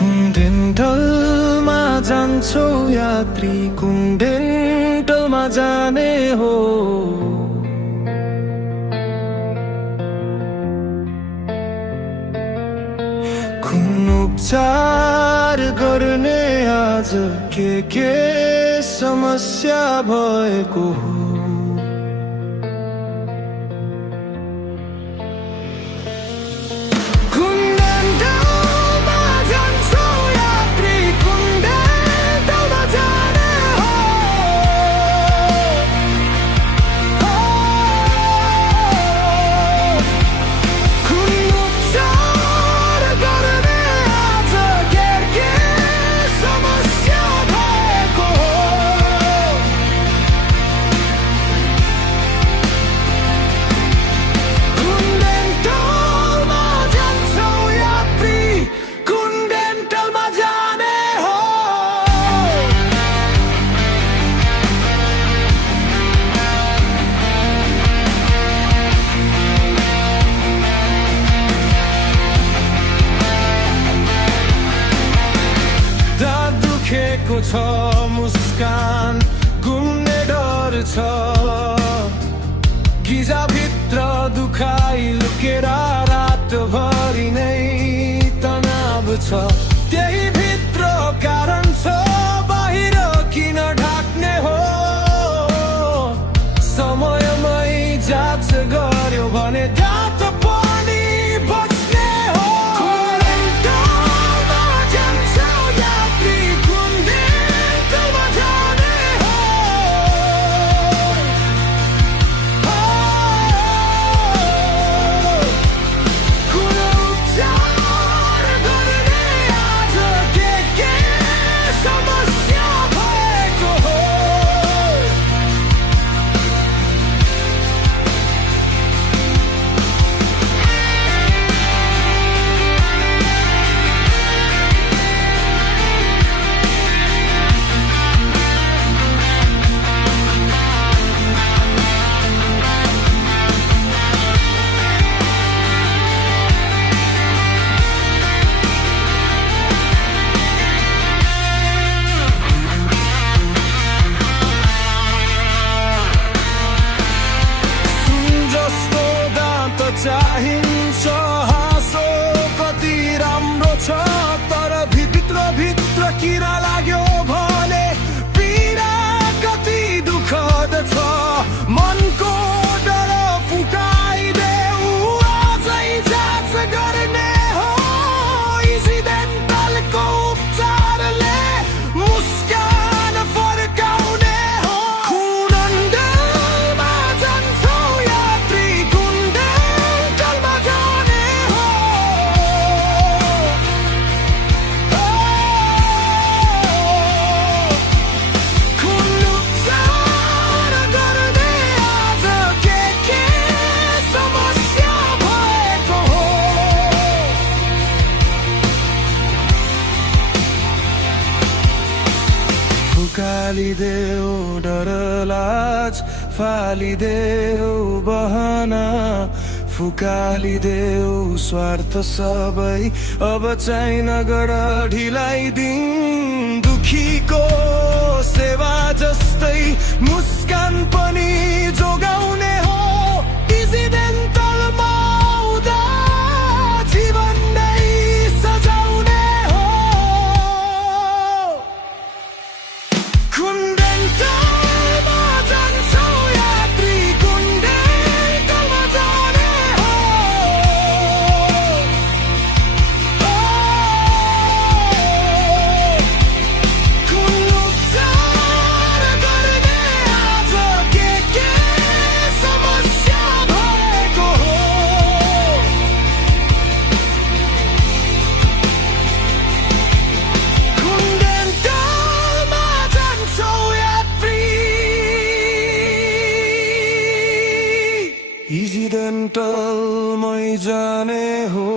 कुन डेन्टलमा जान्छौ यात्री, कुन डेन्टलमा जाने हो? कुन उपचार गर्ने आज के समस्या भएको हो? छ मुस्कान घुम्ने डर छ, गिजाभित्र दुखाइ लुकेर रातभरि नै तनाव छ। त्यही भित्र कारण छ, बाहिर किन ढाक्ने हो? समयमै जाँच गर्यो भने जात पनि बच्ने हो। चाहिन्छ हाँसो कति राम्रो छ, तर भित्र किरा लाग्यो भने पीडा कति दुःखद छ। मनको डर फुकाइदेऊ, आजै जाँच गर्ने हो। एक्सिडेन्टलको उपचारले मुस्कान फर्काउने हो। कुनडेलमा जान्छौ यात्री, कुनडेलमा जाने हो। कुन उपचार गर्ने आज के समस्या भएको हो? फुकालिदेऊ डर लाज, फालिदेऊ बहाना, फुकालिदेऊ स्वार्थ सबै, अब चाहिँ नगर ढिलाइ दिन। दुखीको सेवा जस्तै मुस्कान पनि जोगाउने हो। एक्सिडेन्टलमा आउँदा जीवन नै सजाउने हो। कुन डेन्टलमा जान्छौ यात्री, कुन डेन्टलमा जाने हो। कुन उपचार गर्ने आज के समस्या भएको हो? कुन डेन्टलमा जान्छौ यात्री, एक्सिडेन्टलमै जाने हो।